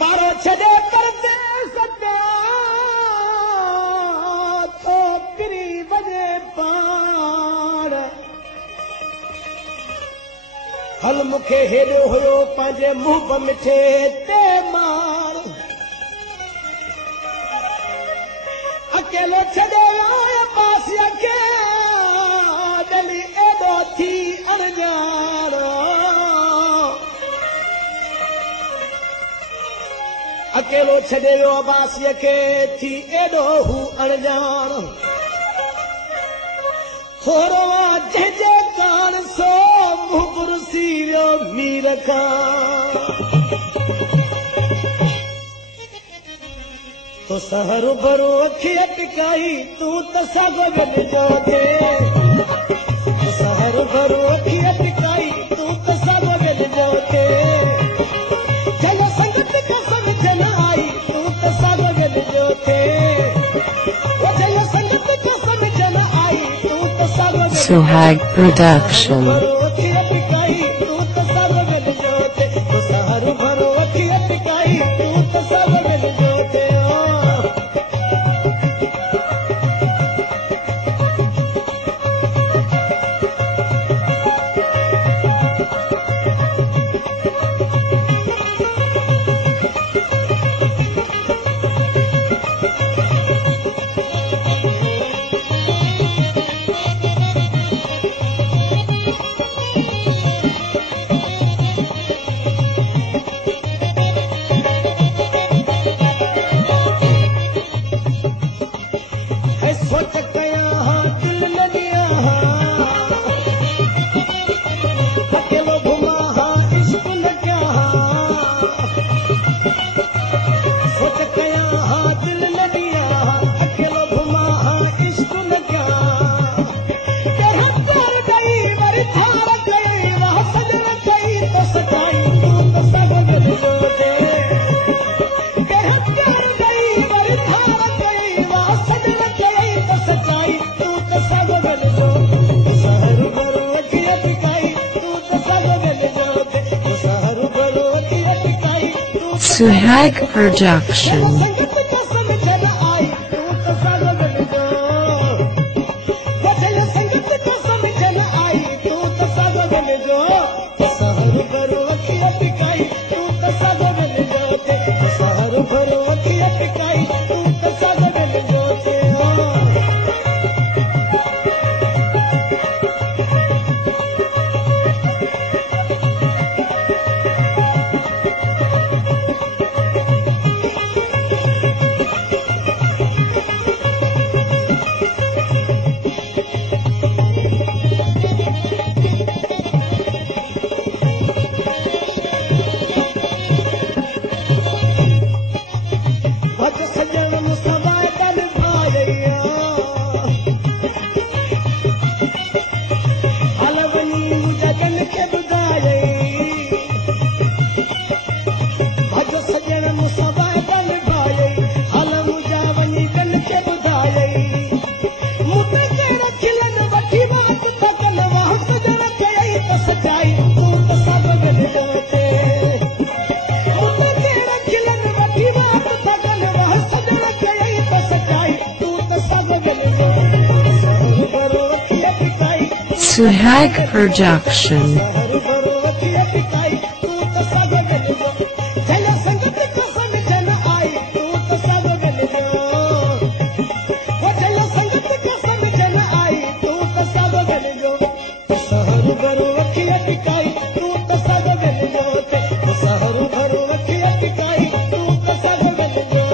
पारो छॾे करते सदा तो किरी वञे पाण हल मूंखे हेॾो हुयो पंहिंजे मुंहं मिठे ते मार अकेलो छॾे आया पासिया खे दिली एॾो थी अणॼाण अकेलो छॾे वियो अबासीअ खे थी एॾो हू अणॼाण थोरो आहे जंहिंजे कान सो मुंहुं कुर्सी वियो मीर खां तो सहर भरो अखि अटकाई तूं त साॻो गॾिजो थे सहर भरो अखि अटकाई तूं त साॻो गॾिजो थे चलो संगत खे सम्झ न आई तूं त साॻो गॾिजो थे चलो संगत खे सम्झ न आई तूं त साॻो Suhag Production. अखि अटकाई तूं त साॻो गॾिजो थे सहर भरो अखि अटकाई तूं त साॻो गॾिजो थे सोच कया दिल न दिया अकेलो घुमा इश्क न क्या सोच कया दिल न दिया अकेलो घुमा इश्क न क्या तेरा प्यार गई वरी थार गई राह सजन गई तो सजाई तू तो सग गॾिजो थे तेरा प्यार गई वरी थार गई राह सजन गई तो सजाई तू तो सग गॾिजो सहर भरो अखि अटकाई तू तो सग गॾिजो थे सहर भरो अखि अटकाई तू Suhag Production. संगत को समझ न आई तू तो सग गॾिजो चल संगत को समझ न आई तू तो सग गॾिजो सहर भरो अखि अटकाई तू तो सग गॾिजो थे सहर भरो अखि अटकाई तू तो सग गॾिजो थे भज सजण मुसवाए तन भाइया हल वञी जगन खे ॿुधाई भज सजण मुसवाए तन भाई हल मुंहिंजा वञी कन खे ॿुधाई मूं त कहिड़ा खिलन वठी बात त कन वाह सजण कयई त सजाई तूं त सग गॾिजो थे खिलन वठी बात त कन वाह सजण कयई त सजाई तूं त सग गॾिजो सहर भरो अखि अटकाई Suhag Production. सहर भरो अखि अटकाई तूं त सग गॾिजो चल संगत को समझ न आई तूं त सग गॾिजो चल संगत को समझ न आई तूं त सग गॾिजो सहर भरो अखि अटकाई तूं त सग गॾिजो सहर भरो अखि अटकाई तूं त सग गॾिजो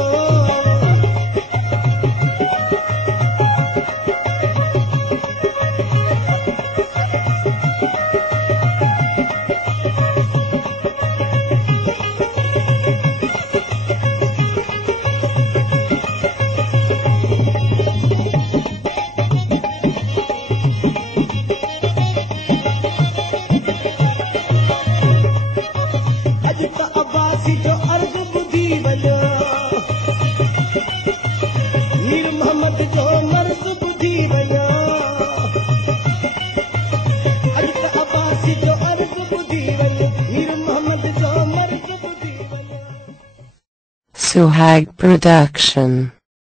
Suhag Production.